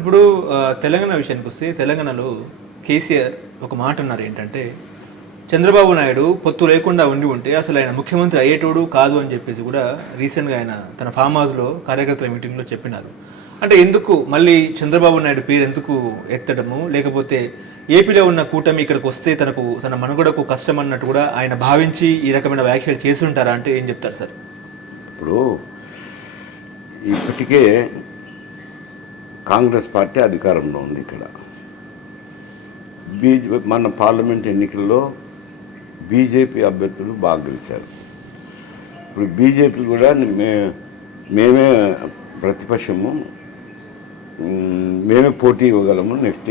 ఇప్పుడు తెలంగాణ విషయానికి వస్తే తెలంగాణలో కేసీఆర్ ఒక మాట అన్నారు ఏంటంటే చంద్రబాబు నాయుడు పొత్తు లేకుండా ఉంటే అసలు ఆయన ముఖ్యమంత్రి అయ్యేటోడు కాదు అని చెప్పేసి కూడా రీసెంట్గా ఆయన తన ఫామ్ హౌస్లో కార్యకర్తల మీటింగ్లో చెప్పినారు. అంటే ఎందుకు మళ్ళీ చంద్రబాబు నాయుడు పేరు ఎందుకు ఎత్తడము, లేకపోతే ఏపీలో ఉన్న కూటమి ఇక్కడికి వస్తే తన మనుగడకు కష్టం అన్నట్టు కూడా ఆయన భావించి ఈ రకమైన వ్యాఖ్యలు చేస్తుంటారా అంటే ఏం చెప్తారు సార్? ఇప్పుడు ఇప్పటికే కాంగ్రెస్ పార్టీ అధికారంలో ఉంది ఇక్కడ. మన పార్లమెంట్ ఎన్నికల్లో బీజేపీ అభ్యర్థులు బాగా గెలిచారు. ఇప్పుడు బీజేపీ కూడా మేమే ప్రతిపక్షము, మేమే పోటీ ఇవ్వగలము నెక్స్ట్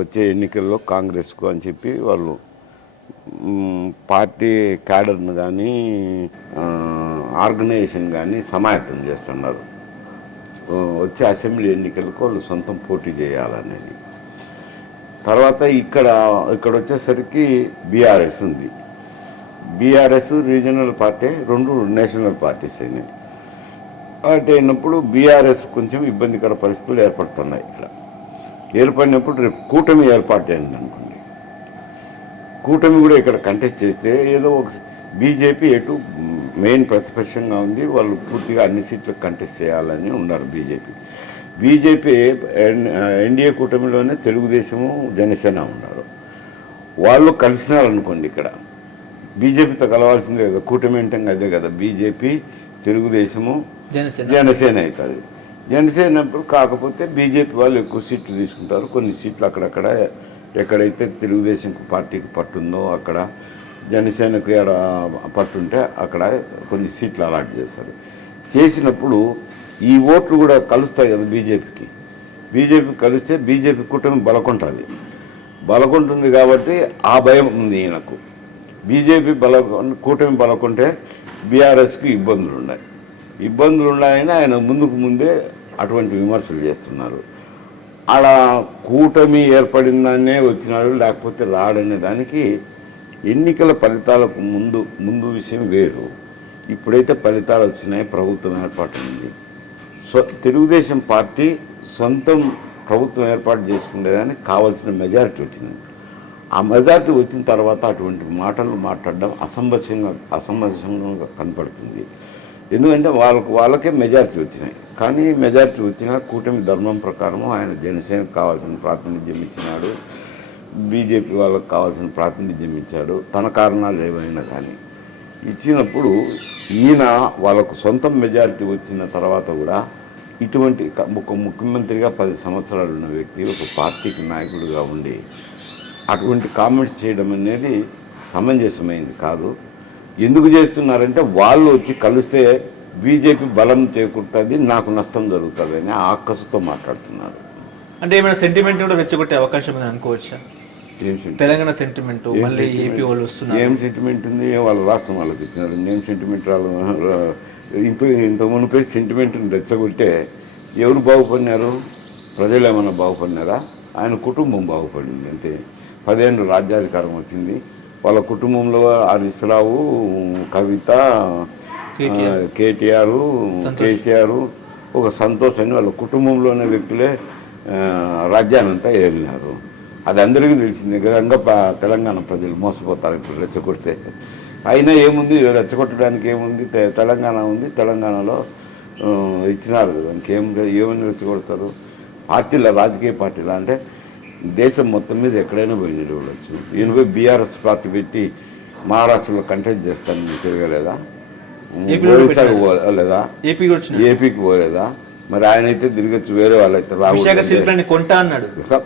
వచ్చే ఎన్నికల్లో కాంగ్రెస్కు అని చెప్పి వాళ్ళు పార్టీ క్యాడర్ను కానీ ఆర్గనైజేషన్ కానీ సమాయత్తం చేస్తున్నారు. వచ్చే అసెంబ్లీ ఎన్నికలకు వాళ్ళు సొంతం పోటీ చేయాలనేది. తర్వాత ఇక్కడ వచ్చేసరికి బీఆర్ఎస్ ఉంది. బీఆర్ఎస్ రీజనల్ పార్టీ, రెండు నేషనల్ పార్టీస్ అయినాయి. పార్టీ అయినప్పుడు బీఆర్ఎస్ కొంచెం ఇబ్బందికర పరిస్థితులు ఏర్పడుతున్నాయి. ఇక్కడ ఏర్పడినప్పుడు రేపు కూటమి ఏర్పాటు అయింది అనుకోండి, కూటమి కూడా ఇక్కడ కంటెస్ట్ చేస్తే ఏదో ఒక బీజేపీ ఎటు మెయిన్ ప్రతిపక్షంగా ఉంది, వాళ్ళు పూర్తిగా అన్ని సీట్లకు కంటెస్ట్ చేయాలని ఉన్నారు. బీజేపీ ఎన్డీఏ కూటమిలోనే తెలుగుదేశము జనసేన ఉన్నారు. వాళ్ళు కలిసినారనుకోండి, ఇక్కడ బీజేపీతో కలవాల్సిందే కదా, కూటమి అంటే అదే కదా, బీజేపీ తెలుగుదేశము జనసేన అవుతుంది. జనసేన కాకపోతే బీజేపీ వాళ్ళు ఎక్కువ సీట్లు తీసుకుంటారు. కొన్ని సీట్లు అక్కడక్కడ ఎక్కడైతే తెలుగుదేశం పార్టీకి పట్టుందో అక్కడ, జనసేనకు పట్టుంటే అక్కడ కొన్ని సీట్లు అలాట్ చేస్తారు. చేసినప్పుడు ఈ ఓట్లు కూడా కలుస్తాయి కదా బీజేపీ కలిస్తే బీజేపీ కూటమి బలకుంటుంది కాబట్టి ఆ భయం ఉంది ఈయనకు. బీజేపీ కూటమి బలకుంటే బీఆర్ఎస్కి ఇబ్బందులు ఉన్నాయని ఆయన ముందే అటువంటి విమర్శలు చేస్తున్నారు. అలా కూటమి ఏర్పడిందనే వచ్చినాడు, లేకపోతే రాడనే దానికి ఎన్నికల ఫలితాలకు ముందు విషయం వేరు. ఇప్పుడైతే ఫలితాలు వచ్చినాయి, ప్రభుత్వం ఏర్పాటు ఉంది. తెలుగుదేశం పార్టీ సొంతం ప్రభుత్వం ఏర్పాటు చేసుకునేదానికి కావాల్సిన మెజారిటీ వచ్చింది. ఆ మెజారిటీ వచ్చిన తర్వాత అటువంటి మాటలు మాట్లాడడం అసంబద్ధంగా కనపడుతుంది. ఎందుకంటే వాళ్ళకే మెజారిటీ వచ్చినాయి. కానీ మెజారిటీ వచ్చినా కూటమి ధర్మం ప్రకారం ఆయన జనసేనకు కావాల్సిన ప్రాతినిధ్యం ఇచ్చినాడు, బీజేపీ వాళ్ళకు కావాల్సిన ప్రాతినిధ్యం ఇచ్చాడు. తన కారణాలు ఏమైనా కానీ ఇచ్చినప్పుడు ఈయన వాళ్ళకు సొంతం మెజారిటీ వచ్చిన తర్వాత కూడా ఇటువంటి ఒక ముఖ్యమంత్రిగా 10 సంవత్సరాలు ఉన్న వ్యక్తి ఒక పార్టీకి నాయకుడిగా ఉండి అటువంటి కామెంట్స్ చేయడం అనేది సమంజసమైంది కాదు. ఎందుకు చేస్తున్నారంటే వాళ్ళు వచ్చి కలిస్తే బీజేపీ బలం చేకూరుతుంది, నాకు నష్టం జరుగుతుంది అని ఆకసుతో మాట్లాడుతున్నారు. అంటే ఏమైనా సెంటిమెంట్ కూడా రెచ్చగొట్టే అవకాశం ఉందని అనుకోవచ్చా? తెలంగాణ సెంటిమెంట్ మళ్ళీ ఏపీ వాళ్ళు వస్తున్నారు. ఏం సెంటిమెంట్ ఉంది? వాళ్ళ రాష్ట్రం వాళ్ళకి ఇచ్చినారు. ఏం సెంటిమెంట్? ఇంత మునిపై సెంటిమెంట్ని రెచ్చగొట్టే ఎవరు బాగుపడినారు? ప్రజలు ఏమన్నా బాగుపడినారా? ఆయన కుటుంబం బాగుపడింది. అంటే 10 ఏళ్ళు రాజ్యాధికారం వచ్చింది. వాళ్ళ కుటుంబంలో హరీష్ రావు, కవిత, కేటీఆర్, కేసీఆర్, ఒక సంతోష్ అని వాళ్ళ కుటుంబంలోనే వ్యక్తులే రాజ్యాన్నంతా ఏలినారు. అది అందరికీ తెలిసిందే. విధంగా తెలంగాణ ప్రజలు మోసపోతారు ఇప్పుడు రెచ్చగొడితే. అయినా ఏముంది, రెచ్చగొట్టడానికి ఏముంది? తెలంగాణ ఉంది, తెలంగాణలో ఇచ్చినారు. దానికి ఏమని రెచ్చగొడతారు? పార్టీల రాజకీయ పార్టీలా అంటే దేశం మొత్తం మీద ఎక్కడైనా పోయి నిలబడవచ్చు. ఈయన పోయి బీఆర్ఎస్ పార్టీ పెట్టి మహారాష్ట్రలో కంటెస్ట్ చేస్తాను తిరగలేదా? ఒడిశాకు పోలేదా? ఏపీకి పోలేదా? మరి ఆయన అయితే తిరగచ్చు, వేరే వాళ్ళైతే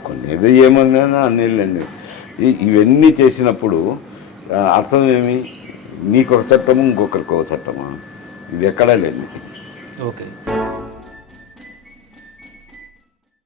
కొనేది ఏమన్నా అన్నిళ్ళండి. ఇవన్నీ చేసినప్పుడు అర్థం ఏమి? నీకు ఒక చట్టము, ఇంకొకరికి ఒక చట్టమా? ఇది ఎక్కడా లేదు. ఓకే.